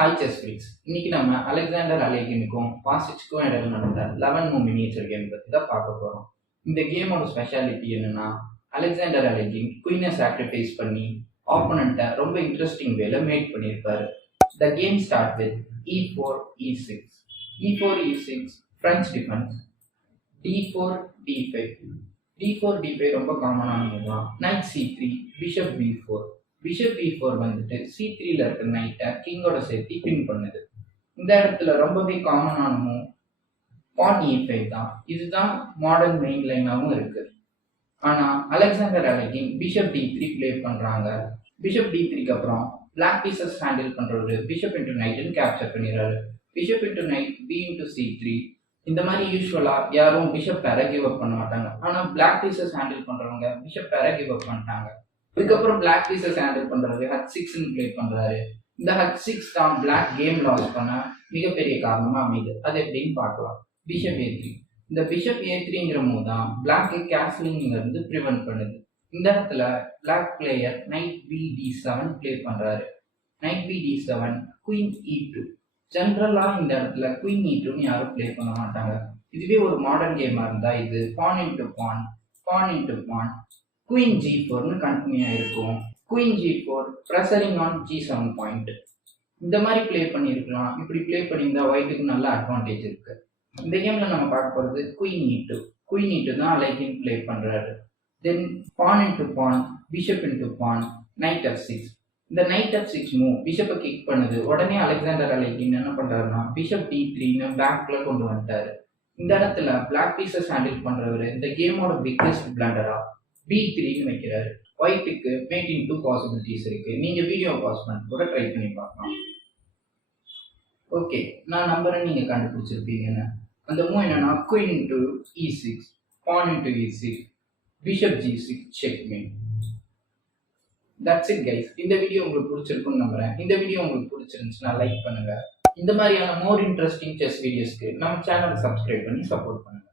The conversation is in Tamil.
Hi chess freaks. இன்னைக்கு நம்ம அலெக்சாண்டர் அலேகினுக்கும் பாசிச்சுக்கும் இடையில நடந்த 11 மூவ் மினியேச்சர் கேம் பற்றி தான் பார்க்க போகிறோம். இந்த கேமோட ஸ்பெஷாலிட்டி என்னன்னா, அலெக்சாண்டர் அலேகின் குயினை சாக்ரிஃபைஸ் பண்ணி ஆப்போனண்ட்டை ரொம்ப இன்ட்ரெஸ்டிங் வேல மேட் பண்ணியிருப்பாரு. The game start with e4 e6 e4 e6 French defence, d4 d5 d4 d5 ரொம்ப காமனானது தான். Night c3 bishop b4 bishop b4 வந்துட்டு c3ல இருக்க நைட்டை கிங்கோட சேர்த்து பின் பண்ணுது. இந்த இடத்துல ரொம்பவே காமனானமும் பான் e5 தான். இதுதான் மாடர்ன் மெயின் லைனாகவும் இருக்கு. ஆனா Alexander Alekhine bishop d3 play பண்றாங்க. பிஷப் d3க்கு அப்புறம் பிளாக் பீசஸ் ஹேண்டில் பண்றவரு பிஷப் இன்டு நைட்னு கேப்சர் பண்ணிடுறாரு. Bishop into knight b into c3. இந்த மாதிரி யூஸ்வலா யாரும் பிஷப் பேரை கிவ் அப் பண்ண மாட்டாங்க. ஆனா பிளாக் பீசஸ் ஹேண்டில் பண்றவங்க பிஷப் பேரை கிவ் அப் பண்ணிட்டாங்க. இதுக்கப்புறம் பிளாக் பீசஸ் ஹேண்டில் பண்றது h6ன்னு பிளே பண்றாரு. இந்த h6 தான் பிளாக் கேம் லாஸ் பண்ண மிகப்பெரிய காரணமா அமையுது. அது எப்படின்னு பார்க்கலாம். Bishop a3. இந்த பிஷப் a3ங்கிற மூவ் தான் பிளாக் கேஸ்லிங்ல இருந்து பிரிவென்ட் பண்ணுது. இந்த இடத்துல black player knight b d7 play பண்றாரு. Knight b d7 queen e2. ஜென்ரலா இந்த இடத்துல குயின் e2ன்னு யாரும் பிளே பண்ண மாட்டாங்க. இதுவே ஒரு மாடர்ன் கேமா இருந்தா இது பான் இன்டு பான், பான் இன்டு பான், குயின் g4ன்னு கண்டினியூ ஆயிருக்கும். Queen g4 pressuring on g7 point. இந்த மாதிரி பிளே பண்ணியிருக்கலாம். இப்படி பிளே பண்ணியிருந்தா ஒயிட்டுக்கு நல்ல அட்வான்டேஜ் இருக்கு. இந்த கேம்ல நம்ம பார்க்க போறது குயின் e2. குயின் e2 தான் அலேகின் பிளே பண்றாரு. தென் பான் இன்டு பான், பிஷப் இன்டு பான், நைட் f6. இந்த நைட் f6 மூவ் பிஷப்பை கிக் பண்ணுது. உடனே அலெக்சாண்டர் அலேகின் என்ன பண்றாருன்னா பிஷப் d3ன்னு பேக்ல கொண்டு வந்துட்டாரு. இந்த இடத்துல பிளாக் பீசஸ் ஹேண்டில் பண்றவரு இந்த கேமோட பிக்கஸ்ட் பிளண்டரா b3ன்னு வைக்கிறாரு. ஒயிட்டுக்கு மேக்கிங் 2 பாசிபிலிட்டிஸ் இருக்கு. நீங்க வீடியோ பாஸ் பண்ணி கூட ட்ரை பண்ணி பார்க்கலாம். ஓகே, நான் நம்புறேன் நீங்க கண்டுபிடிச்சிருப்பீங்கன்னு. அந்த மூவ் என்னன்னா queen into e6, pawn into e6, bishop g6 checkmate. That's it guys. இந்த வீடியோ உங்களுக்கு பிடிச்சிருக்குன்னு நம்புறேன். இந்த வீடியோ உங்களுக்கு பிடிச்சிருந்துச்சுன்னா லைக் பண்ணுங்க. இந்த மாதிரியான மோர் இன்ட்ரெஸ்டிங் செஸ் வீடியோஸ்க்கு நம்ம சேனலை சப்ஸ்கிரைப் பண்ணி சப்போர்ட் பண்ணுங்க.